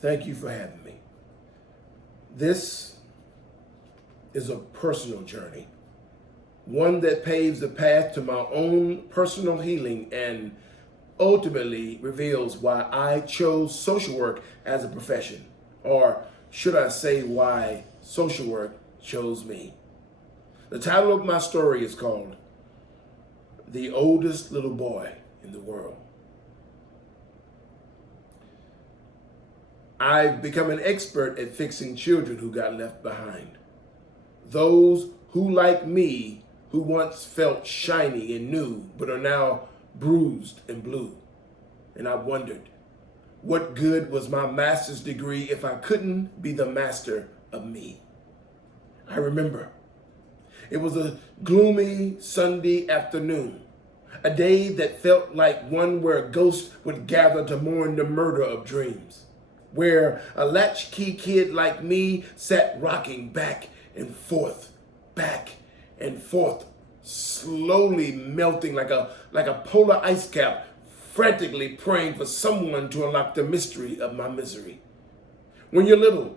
Thank you for having me. This is a personal journey, one that paves the path to my own personal healing and ultimately reveals why I chose social work as a profession, or should I say, why social work chose me. The title of my story is called The Oldest Little Boy in the World. I've become an expert at fixing children who got left behind. Those who, like me, who once felt shiny and new, but are now bruised and blue. And I wondered, what good was my master's degree if I couldn't be the master of me? I remember, it was a gloomy Sunday afternoon, a day that felt like one where ghosts would gather to mourn the murder of dreams, where a latchkey kid like me sat rocking back and forth, slowly melting like a polar ice cap, frantically praying for someone to unlock the mystery of my misery. When you're little,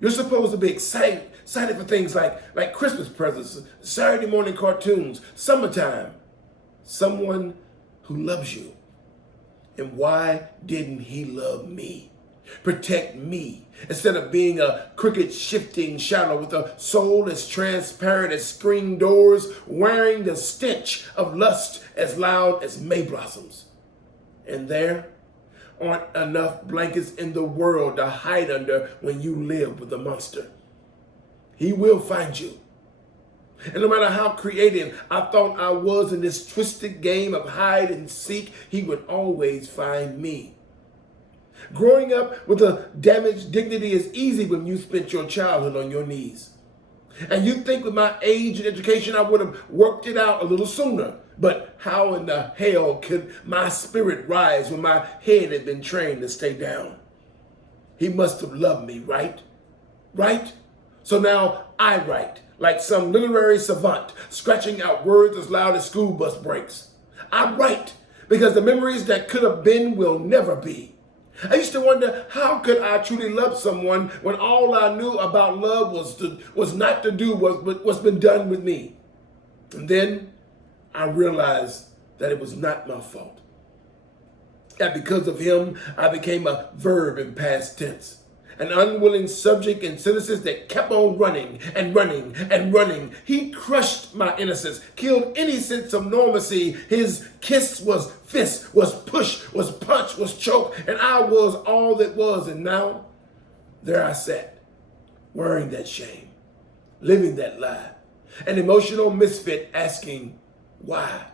you're supposed to be excited for things like Christmas presents, Saturday morning cartoons, summertime, someone who loves you. And why didn't he love me? Protect me instead of being a crooked shifting shadow with a soul as transparent as screen doors, wearing the stench of lust as loud as May blossoms. And there aren't enough blankets in the world to hide under when you live with a monster. He will find you. And no matter how creative I thought I was in this twisted game of hide and seek, he would always find me. Growing up with a damaged dignity is easy when you spent your childhood on your knees. And you'd think with my age and education, I would have worked it out a little sooner. But how in the hell could my spirit rise when my head had been trained to stay down? He must have loved me, right? Right? So now I write like some literary savant, scratching out words as loud as school bus brakes. I write because the memories that could have been will never be. I used to wonder, how could I truly love someone when all I knew about love was not to do what's been done with me? And then I realized that it was not my fault. That because of him, I became a verb in past tense, an unwilling subject in sentences that kept on running and running and running. He crushed my innocence, killed any sense of normalcy. His kiss was fist, was push, was punch, was choke, and I was all that was. And now, there I sat, wearing that shame, living that lie, an emotional misfit asking, why?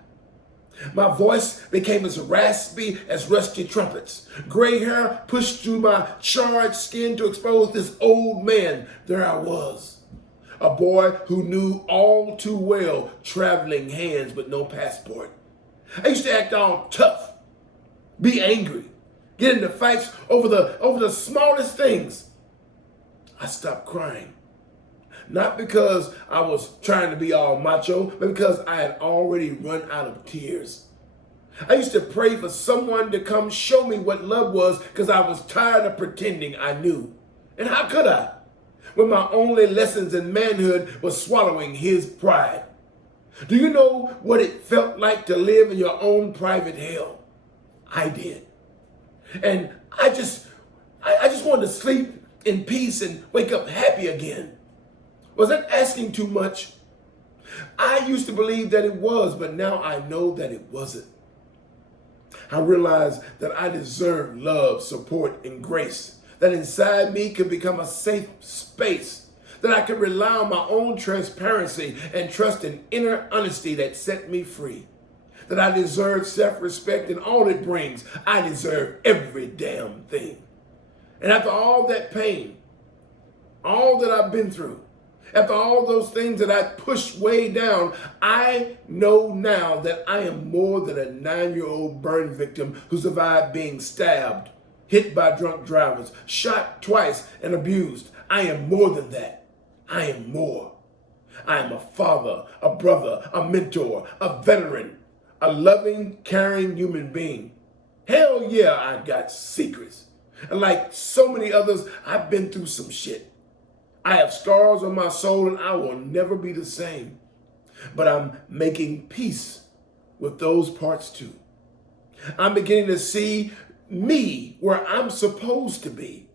My voice became as raspy as rusty trumpets. Gray hair pushed through my charred skin to expose this old man. There I was, a boy who knew all too well traveling hands with no passport. I used to act all tough, be angry, get into fights over the smallest things. I stopped crying. Not because I was trying to be all macho, but because I had already run out of tears. I used to pray for someone to come show me what love was because I was tired of pretending I knew. And how could I, when my only lessons in manhood was swallowing his pride? Do you know what it felt like to live in your own private hell? I did. And I just wanted to sleep in peace and wake up happy again. Was that asking too much? I used to believe that it was, but now I know that it wasn't. I realized that I deserved love, support, and grace, that inside me could become a safe space, that I could rely on my own transparency and trust in inner honesty that set me free, that I deserve self-respect and all it brings. I deserve every damn thing. And after all that pain, all that I've been through, after all those things that I pushed way down, I know now that I am more than a 9-year-old burn victim who survived being stabbed, hit by drunk drivers, shot twice, and abused. I am more than that. I am more. I am a father, a brother, a mentor, a veteran, a loving, caring human being. Hell yeah, I got secrets. And like so many others, I've been through some shit. I have scars on my soul and I will never be the same. But I'm making peace with those parts too. I'm beginning to see me where I'm supposed to be.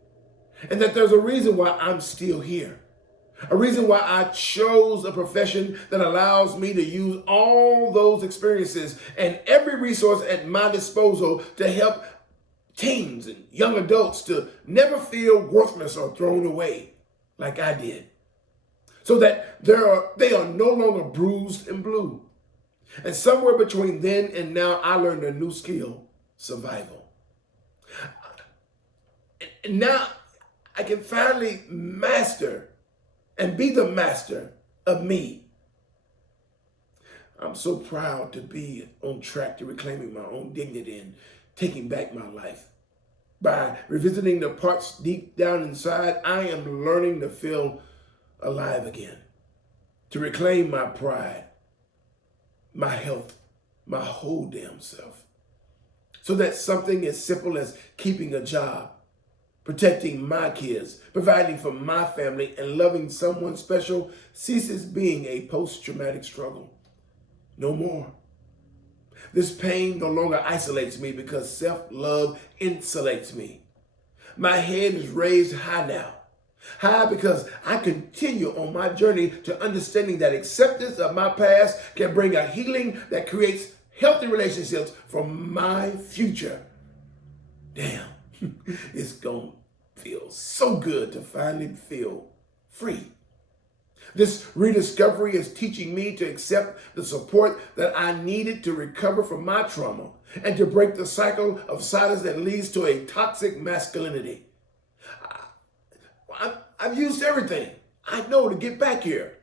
And that there's a reason why I'm still here. A reason why I chose a profession that allows me to use all those experiences and every resource at my disposal to help teens and young adults to never feel worthless or thrown away like I did. So that they are no longer bruised and blue. And somewhere between then and now, I learned a new skill: survival. And now I can finally master and be the master of me. I'm so proud to be on track to reclaiming my own dignity and taking back my life. By revisiting the parts deep down inside, I am learning to feel alive again, to reclaim my pride, my health, my whole damn self. So that something as simple as keeping a job, protecting my kids, providing for my family, and loving someone special ceases being a post-traumatic struggle. No more. This pain no longer isolates me because self-love insulates me. My head is raised high now. High because I continue on my journey to understanding that acceptance of my past can bring a healing that creates healthy relationships for my future. Damn, it's going to feel so good to finally feel free. This rediscovery is teaching me to accept the support that I needed to recover from my trauma and to break the cycle of silence that leads to a toxic masculinity. I've used everything I know to get back here.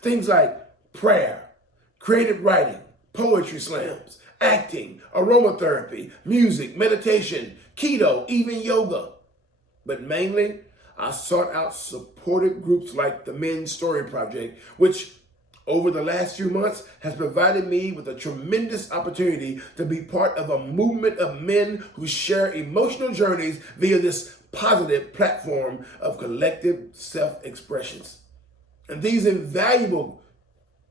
Things like prayer, creative writing, poetry slams, acting, aromatherapy, music, meditation, keto, even yoga. But mainly, I sought out supportive groups like the Men's Story Project, which over the last few months has provided me with a tremendous opportunity to be part of a movement of men who share emotional journeys via this positive platform of collective self-expressions. And these invaluable,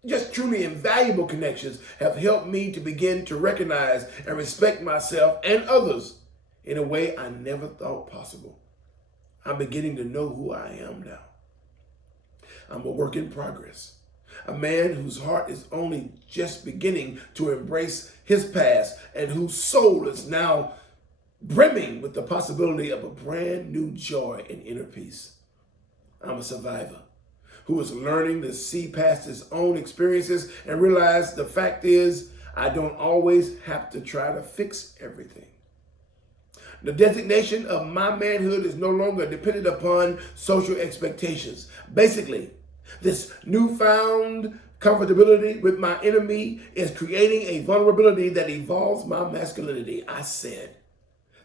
just truly invaluable connections have helped me to begin to recognize and respect myself and others in a way I never thought possible. I'm beginning to know who I am now. I'm a work in progress, a man whose heart is only just beginning to embrace his past and whose soul is now brimming with the possibility of a brand new joy and inner peace. I'm a survivor who is learning to see past his own experiences and realize the fact is I don't always have to try to fix everything. The designation of my manhood is no longer dependent upon social expectations. Basically, this newfound comfortability with my inner me is creating a vulnerability that evolves my masculinity. I said,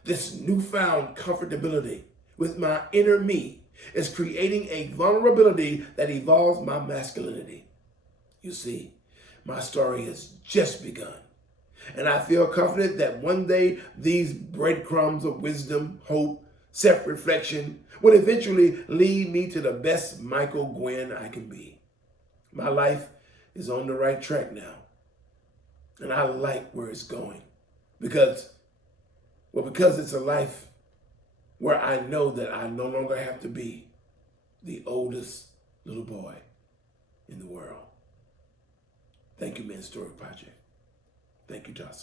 this newfound comfortability with my inner me is creating a vulnerability that evolves my masculinity. You see, my story has just begun. And I feel confident that one day these breadcrumbs of wisdom, hope, self-reflection will eventually lead me to the best Michael Gwynn I can be. My life is on the right track now. And I like where it's going. Because it's a life where I know that I no longer have to be the oldest little boy in the world. Thank you, Men's Story Project. Thank you, Jocelyn.